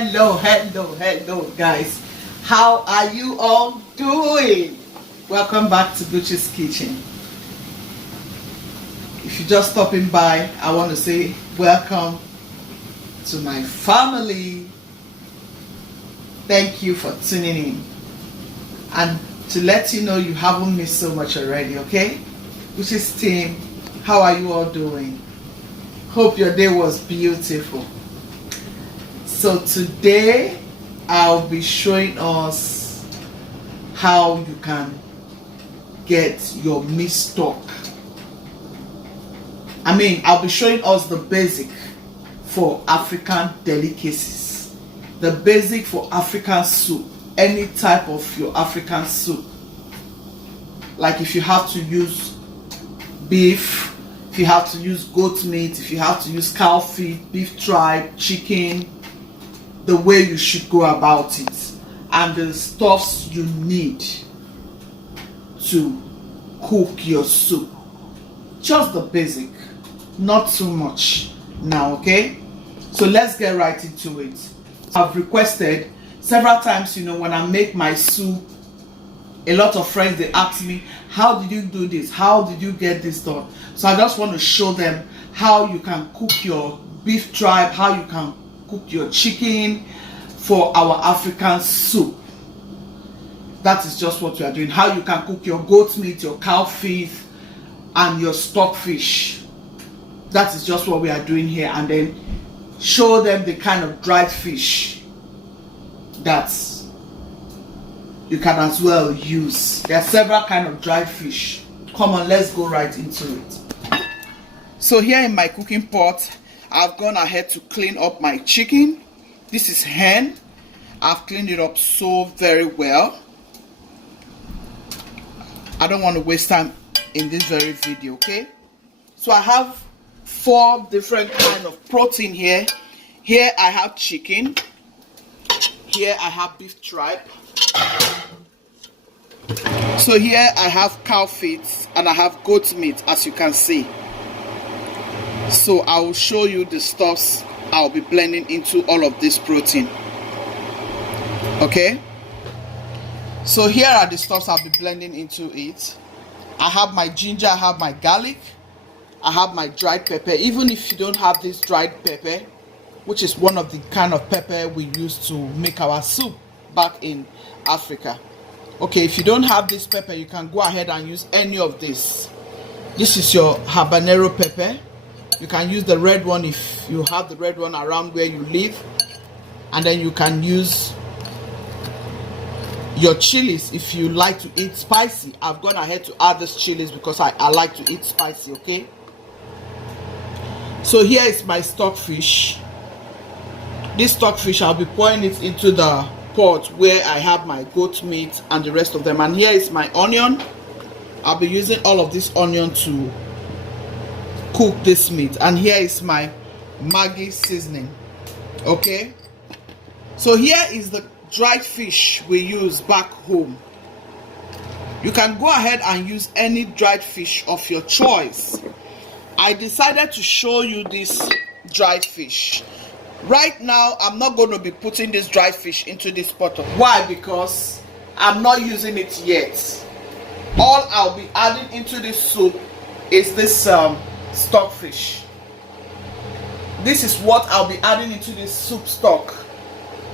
Hello, guys. How are you all doing? Welcome back to Gucci's Kitchen. If you're just stopping by, I want to say welcome to my family. Thank you for tuning in. And to let you know you haven't missed so much already, okay? Gucci's team, how are you all doing? Hope your day was beautiful. So today I'll be showing us how you can get your meat stock. I'll be showing us the basic for African delicacies. The basic for African soup. Any type of your African soup. Like if you have to use beef, if you have to use goat meat, if you have to use cow feet, beef tripe, chicken, the way you should go about it, and the stuffs you need to cook your soup. Just the basic, not too much now, okay? So let's get right into it. I've requested several times, when I make my soup, a lot of friends, they ask me, how did you do this? How did you get this done? So I just want to show them how you can cook your beef tripe, how you can cook your chicken for our African soup. That is just what we are doing. How you can cook your goat meat, your cow feet, and your stockfish. That is just what we are doing here. And then show them the kind of dried fish that you can as well use. There are several kinds of dried fish. Come on, let's go right into it. So here in my cooking pot, I've gone ahead to clean up my chicken. This is hen. I've cleaned it up so very well. I don't want to waste time in this very video, okay? So I have 4 different kinds of protein here. Here I have chicken. Here I have beef tripe. So here I have cow feet and I have goat meat, as you can see. So I will show you the stuffs I'll be blending into all of this protein. Okay, so here are the stuffs I'll be blending into it. I have my ginger, I have my garlic, I have my dried pepper. Even if you don't have this dried pepper, which is one of the kind of pepper we use to make our soup back in Africa. Okay, if you don't have this pepper, you can go ahead and use any of this. This is your habanero pepper. You can use the red one if you have the red one around where you live. And then you can use your chilies if you like to eat spicy. I've gone ahead to add this chilies because I like to eat spicy, okay? So here is my stockfish. This stockfish, I'll be pouring it into the pot where I have my goat meat and the rest of them. And here is my onion. I'll be using all of this onion to cook this meat. And here is my Maggi seasoning. Okay, so here is the dried fish we use back home. You can go ahead and use any dried fish of your choice. I decided to show you this dried fish. Right now I'm not going to be putting this dried fish into this pot. Why? Because I'm not using it yet. All I'll be adding into this soup is this stockfish. This is what I'll be adding into this soup stock,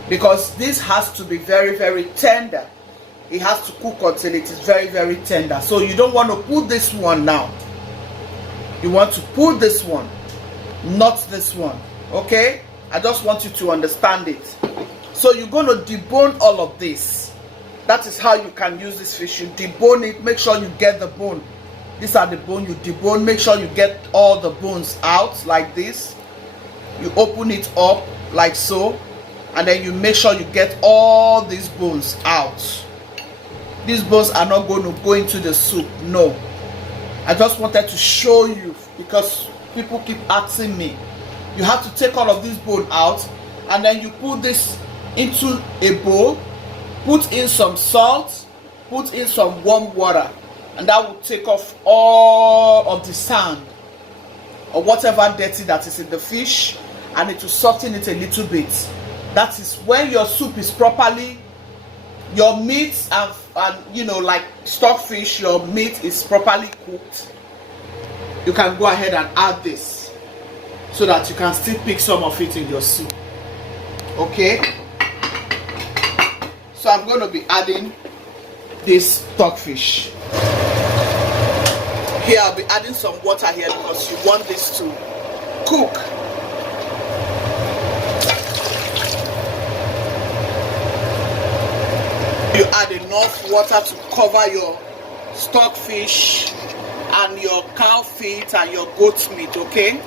because this has to be very, very tender. It has to cook until it is very, very tender. So you don't want to put this one now. You want to put this one, not this one. Okay, I just want you to understand it. So you're going to debone all of this. That is how you can use this fish. You debone it, make sure you get the bone. These are the bone you debone. Make sure you get all the bones out like this. You open it up like so, and then you make sure you get all these bones out. These bones are not going to go into the soup, no. I just wanted to show you because people keep asking me. You have to take all of this bone out, and then you put this into a bowl, put in some salt, put in some warm water, and that will take off all of the sand or whatever dirty that is in the fish, and it will soften it a little bit. That is when your soup is properly, your meat and you know, like stockfish, your meat is properly cooked. You can go ahead and add this so that you can still pick some of it in your soup. Okay, so I'm going to be adding this stockfish here. I'll be adding some water here because you want this to cook. You add enough water to cover your stockfish and your cow feet and your goat meat. Okay,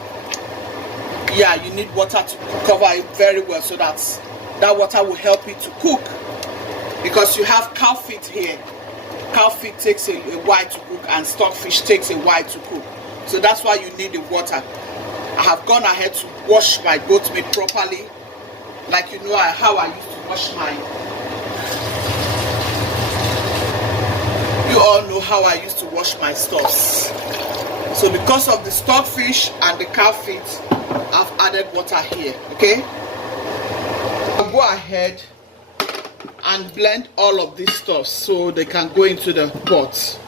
yeah, you need water to cover it very well so that that water will help it to cook, because you have cow feet here. Cow feet takes a while to cook and stockfish takes a while to cook, so that's why you need the water. I have gone ahead to wash my goat meat properly, like you know how I used to wash mine. You all know how I used to wash my stuffs. So because of the stockfish and the cow feet, I've added water here. Okay, I'll go ahead and blend all of these stuff so they can go into the pot.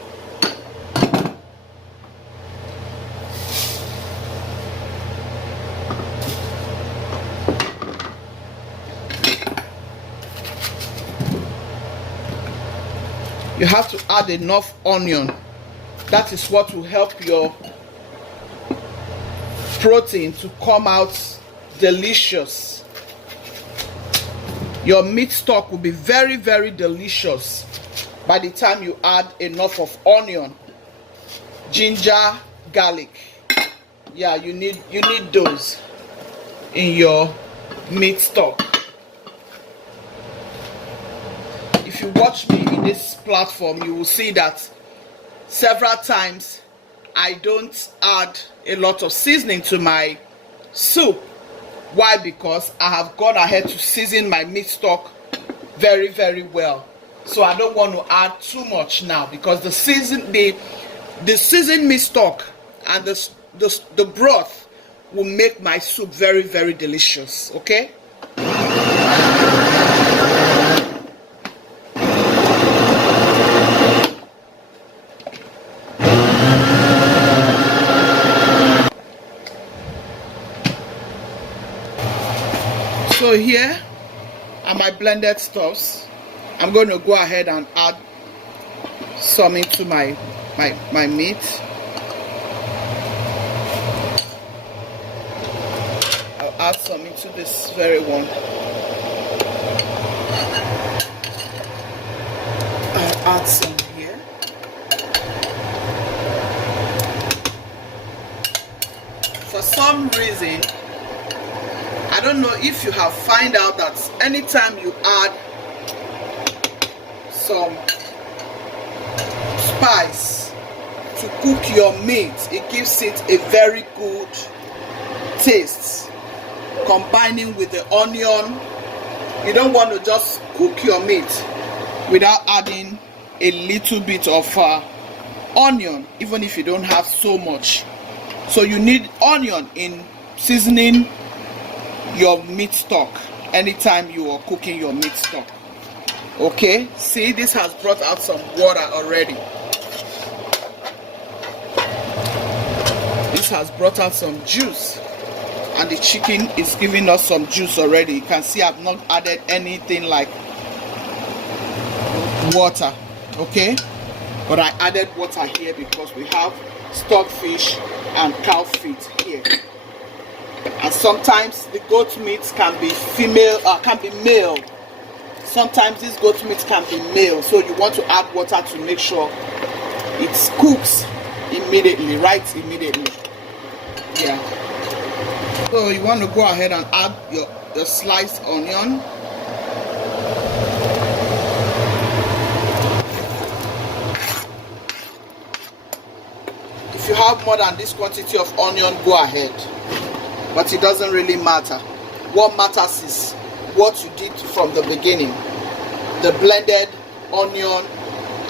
You have to add enough onion. That is what will help your protein to come out delicious. Your meat stock will be very, very delicious by the time you add enough of onion, ginger, garlic. Yeah, you need those in your meat stock. If you watch me in this platform, you will see that several times I don't add a lot of seasoning to my soup. Why? Because I have gone ahead to season my meat stock very, very well. So I don't want to add too much now, because the seasoned meat stock and the broth will make my soup very, very delicious. Okay? So here are my blended stuffs. I'm going to go ahead and add some into my meat. I'll add some into this very one. I'll add some here. For some reason, I don't know if you have found out that anytime you add some spice to cook your meat, it gives it a very good taste. Combining with the onion, you don't want to just cook your meat without adding a little bit of onion, even if you don't have so much. So you need onion in seasoning your meat stock anytime you are cooking your meat stock. Okay, see, this has brought out some water already. This has brought out some juice, and the chicken is giving us some juice already. You can see I've not added anything like water. Okay, but I added water here because we have stockfish and cow feet here. And sometimes the goat meat can be female or can be male. Sometimes this goat meat can be male, so you want to add water to make sure it cooks immediately, right immediately. Yeah. So you want to go ahead and add your sliced onion. If you have more than this quantity of onion, go ahead. But it doesn't really matter. What matters is what you did from the beginning. The blended onion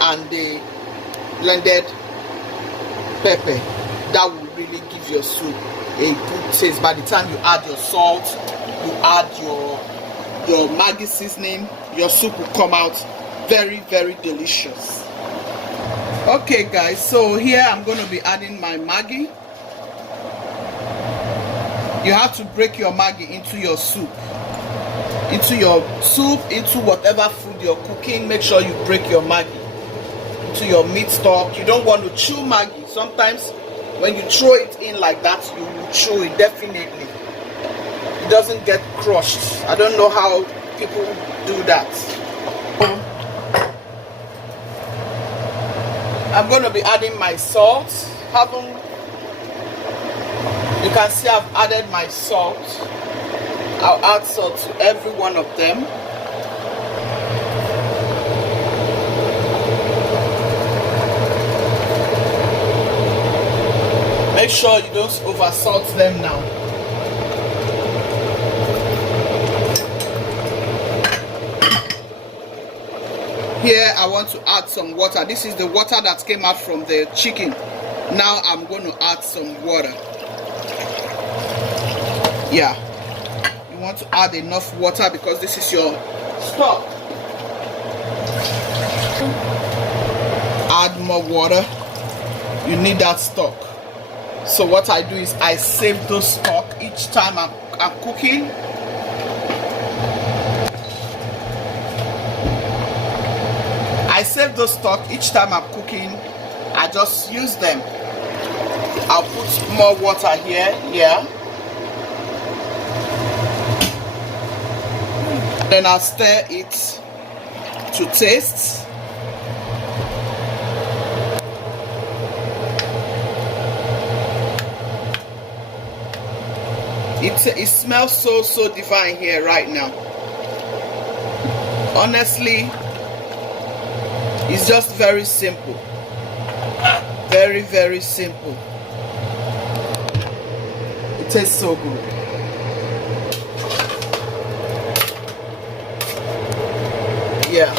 and the blended pepper. That will really give your soup a good taste. By the time you add your salt, you add your Maggi seasoning, your soup will come out very, very delicious. Okay guys, so here I'm going to be adding my Maggi. You have to break your Maggi into your soup, into whatever food you're cooking. Make sure you break your Maggi into your meat stock. You don't want to chew Maggi. Sometimes when you throw it in like that, you will chew it. Definitely it doesn't get crushed. I don't know how people do that. I'm going to be adding my salt. You can see I've added my salt. I'll add salt to every one of them. Make sure you don't over salt them now. Here I want to add some water. This is the water that came out from the chicken. Now I'm going to add some water. Yeah, you want to add enough water because this is your stock. Add more water. You need that stock. So what I do is I save those stock each time I'm cooking. I save those stock each time I'm cooking. I just use them. I'll put more water here. Yeah. Then I'll stir it to taste. It smells so divine here right now. Honestly, it's just very simple. Very, very simple. It tastes so good. Yeah,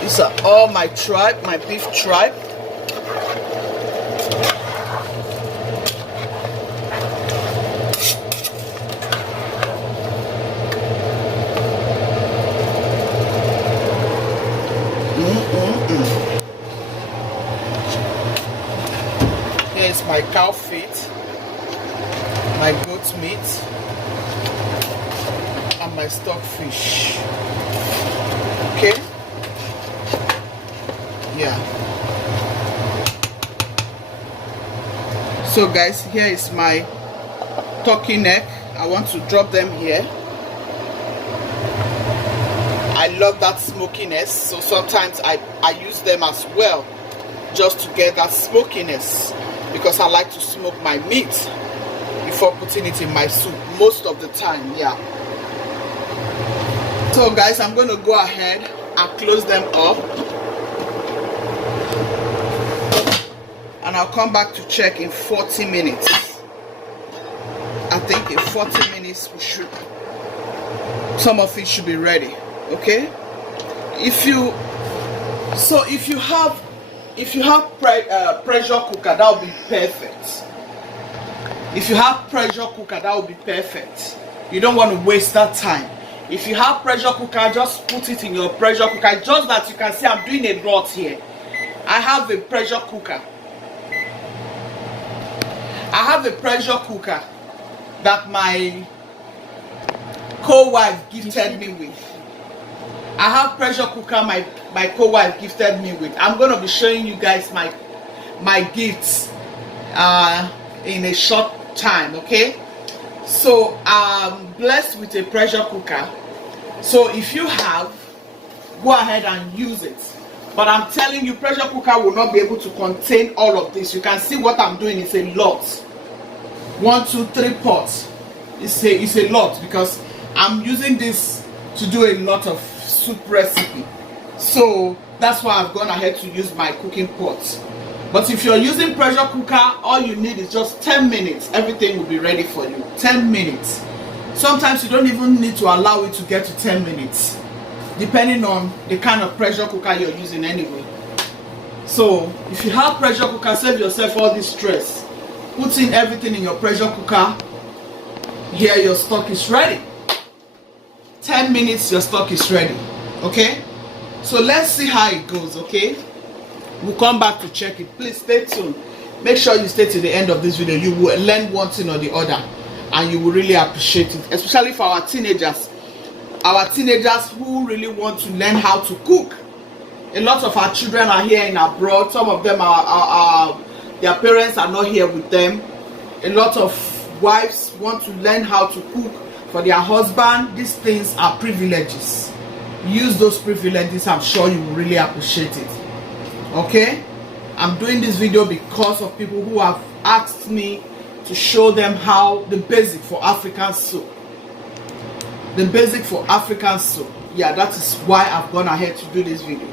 these are all my tribe, my beef tribe. Here is my cow feet, my goat meat, and my stock fish. Okay, yeah. So guys, here is my turkey neck. I want to drop them here. I love that smokiness, so sometimes I use them as well just to get that smokiness, because I like to smoke my meat before putting it in my soup most of the time. Yeah. So guys, I'm going to go ahead and close them up, and I'll come back to check in 40 minutes. I think in 40 minutes some of it should be ready. Okay, if you have pressure cooker, that would be perfect. If you have pressure cooker, that would be perfect. You don't want to waste that time. If you have pressure cooker, just put it in your pressure cooker. Just that you can see I'm doing a lot here. I have a pressure cooker. I have a pressure cooker that my co-wife gifted me with. I have pressure cooker my co-wife gifted me with. I'm going to be showing you guys my gifts in a short time. Okay, so I'm blessed with a pressure cooker. So if you have, go ahead and use it. But I'm telling you, pressure cooker will not be able to contain all of this. You can see what I'm doing is a lot. 1, 2, 3 pots. It's a lot because I'm using this to do a lot of soup recipe. So that's why I've gone ahead to use my cooking pot. But if you're using pressure cooker, all you need is just 10 minutes. Everything will be ready for you. 10 minutes. Sometimes you don't even need to allow it to get to 10 minutes, depending on the kind of pressure cooker you're using anyway. So if you have pressure cooker, save yourself all this stress. Put in everything in your pressure cooker. Here your stock is ready. 10 minutes your stock is ready. Okay, so let's see how it goes. Okay, we'll come back to check it. Please stay tuned. Make sure you stay to the end of this video. You will learn one thing or the other, and you will really appreciate it, especially for our teenagers who really want to learn how to cook. A lot of our children are here in abroad. Some of them are their parents are not here with them. A lot of wives want to learn how to cook for their husband. These things are privileges. Use those privileges. I'm sure you will really appreciate it. Okay, I'm doing this video because of people who have asked me to show them how the basic for African soup. The basic for African soup. Yeah, that is why I've gone ahead to do this video,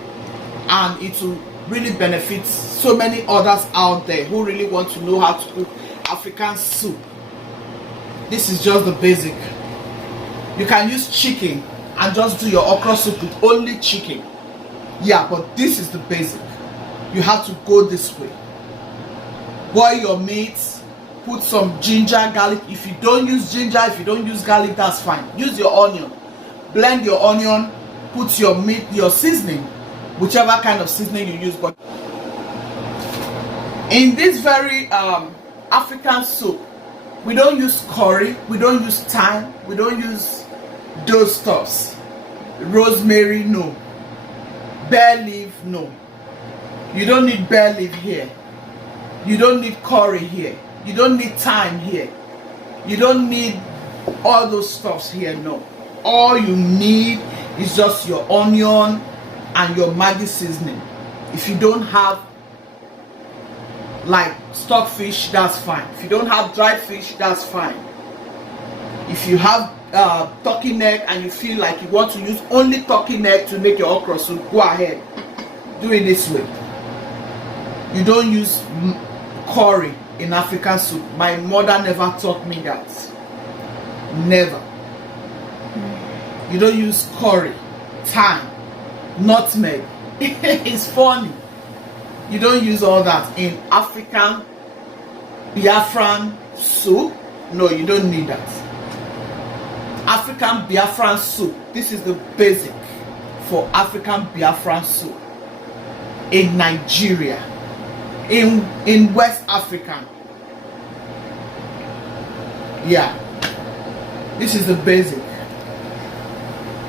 and it will really benefit so many others out there who really want to know how to cook African soup. This is just the basic. You can use chicken and just do your okra soup with only chicken. Yeah, but this is the basic. You have to go this way. Boil your meat, put some ginger, garlic. If you don't use ginger, if you don't use garlic, that's fine. Use your onion. Blend your onion, put your meat, your seasoning, whichever kind of seasoning you use. But in this very African soup, we don't use curry, we don't use thyme, we don't use those stuffs. Rosemary, no. Bay leaf, no. You don't need bay leaf here. You don't need curry here. You don't need thyme here. You don't need all those stuffs here, no. All you need is just your onion and your Maggi seasoning. If you don't have like stockfish, that's fine. If you don't have dried fish, that's fine. If you have turkey neck and you feel like you want to use only turkey neck to make your okra soup, go ahead. Do it this way. You don't use curry in African soup. My mother never taught me that. Never. You don't use curry, thyme, nutmeg. It's funny. You don't use all that in African Biafran soup. No, you don't need that. African Biafran soup. This is the basic for African Biafran soup in Nigeria, in West Africa. Yeah, this is the basic.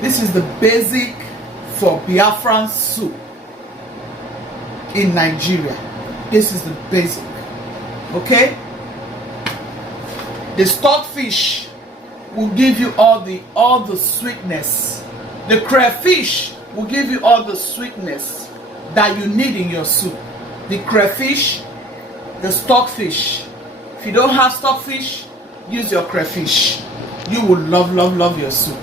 This is the basic for Biafran soup in Nigeria. This is the basic. Okay, the stockfish will give you all the sweetness. The crayfish will give you all the sweetness that you need in your soup. The crayfish, the stockfish. If you don't have stockfish, use your crayfish. You will love your soup.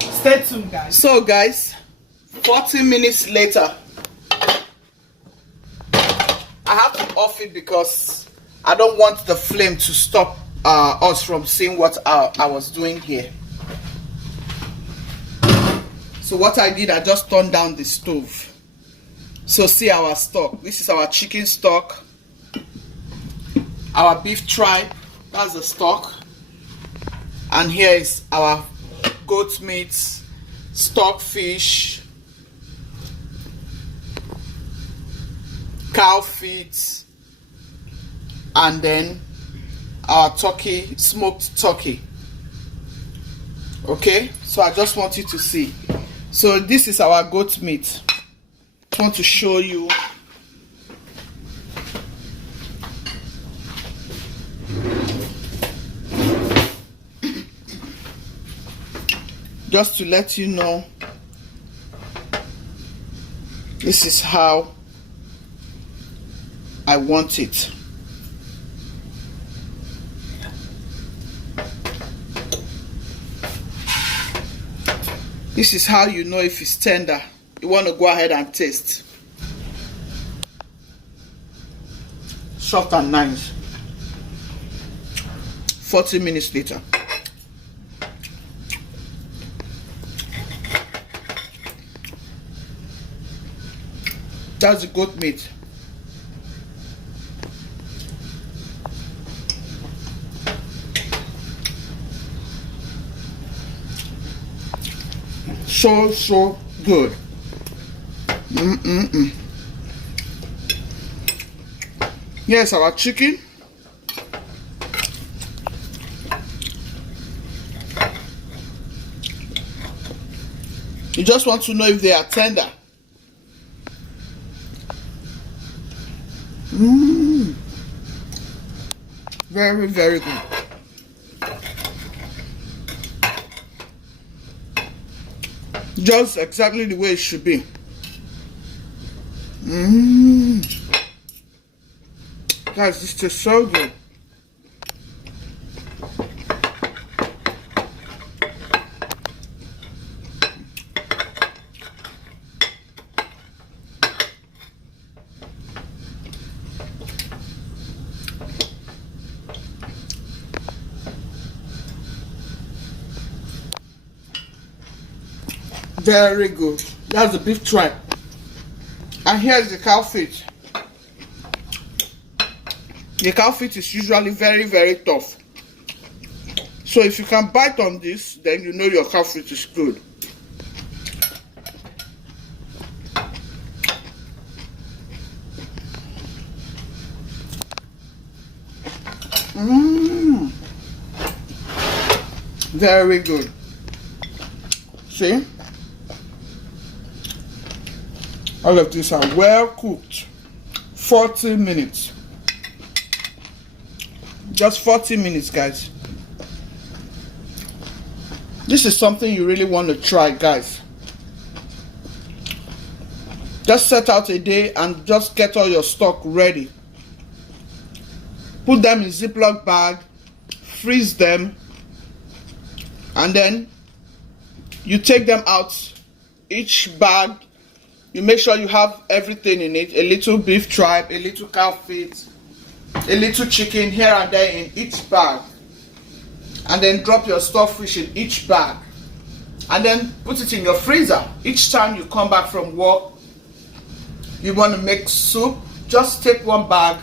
Stay tuned, guys. So guys, 40 minutes later, I have to off it because I don't want the flame to stop us from seeing what I was doing here. So what I did, I just turned down the stove. So see our stock. This is our chicken stock, our beef tripe, that's the stock, and here is our goat meat, stockfish, cow feet, and then our turkey, smoked turkey. Okay, so I just want you to see. So this is our goat meat. I want to show you. Just to let you know, this is how I want it. This is how you know if it's tender. You want to go ahead and taste. Soft and nice. 40 minutes later. That's the goat meat. so good. Here's our chicken. You just want to know if they are tender. Very, very good. Just exactly the way it should be. Guys, this tastes so good. Very good. That's the beef tripe. And here's the cow feet. The cow feet is usually very, very tough. So if you can bite on this, then you know your cow feet is good. Very good. See? All of these are well cooked. 40 minutes. Just 40 minutes, guys. This is something you really want to try, guys. Just set out a day and just get all your stock ready. Put them in Ziploc bag, freeze them, and then you take them out. Each bag, you make sure you have everything in it. A little beef tripe, a little cow feet, a little chicken here and there in each bag. And then drop your stockfish in each bag. And then put it in your freezer. Each time you come back from work, you want to make soup, just take one bag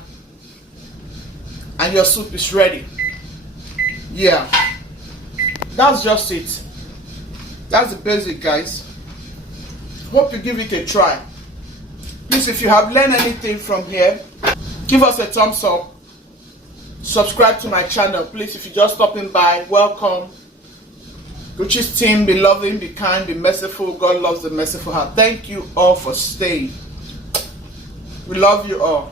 and your soup is ready. Yeah, that's just it. That's the basic, guys. Hope you give it a try. Please, if you have learned anything from here, give us a thumbs up. Subscribe to my channel. Please, if you're just stopping by, welcome. Gucci's team, be loving, be kind, be merciful. God loves the merciful heart. Thank you all for staying. We love you all.